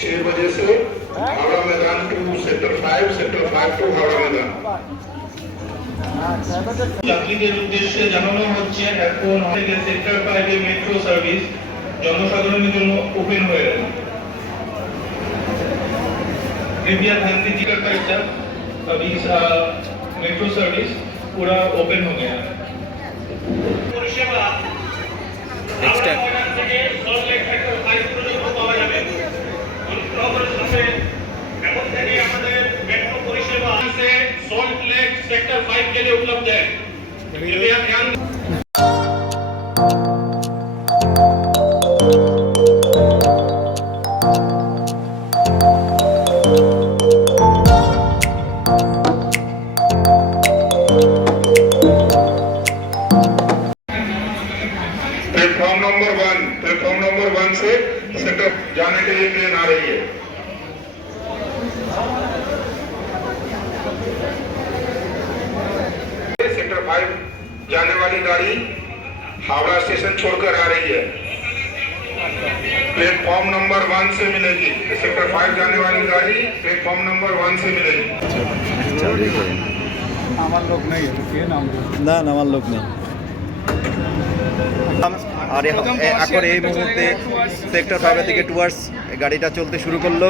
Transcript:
6 बजे से हावड़ा मैदान टू सेक्टर 5 टू हावड़ा मैदान। যাত্রীদের উদ্দেশ্যে জানানো হচ্ছে এখন থেকে সেক্টর 5 এর মেট্রো সার্ভিস জনসাধারণের জন্য ওপেন হয়ে গেছে। कृपया ध्यान दीजिएगा का अभी मेट्रो सर्विस पूरा ओपन हो गया है। পরিষেবা নেক্সট থেকে সল্ট লেক সেক্টর 5 পর্যন্ত পাওয়া যাবে। এখন থেকে আমাদের मेट्रो পরিষেবা से सॉल्ट लेक सेक्टर 5 के लिए उपलब्ध है। कृपया ध्यान प्लेटफॉर्म नंबर 1 से सेक्टर जाने के लिए ट्रेन आ रही है। सेक्टर 5 जाने वाली गाड़ी हावड़ा स्टेशन छोड़कर आ रही है। प्लेटफॉर्म नंबर 1 से मिलेगी। सेक्टर 5 जाने वाली गाड़ी प्लेटफॉर्म नंबर 1 से मिलेगी। আমার লোক নেই, না না আমার লোক নেই। আর এখন এই মুহূর্তে সেক্টর 5 থেকে টুয়ার্ডস গাড়িটা চলতে শুরু করলো।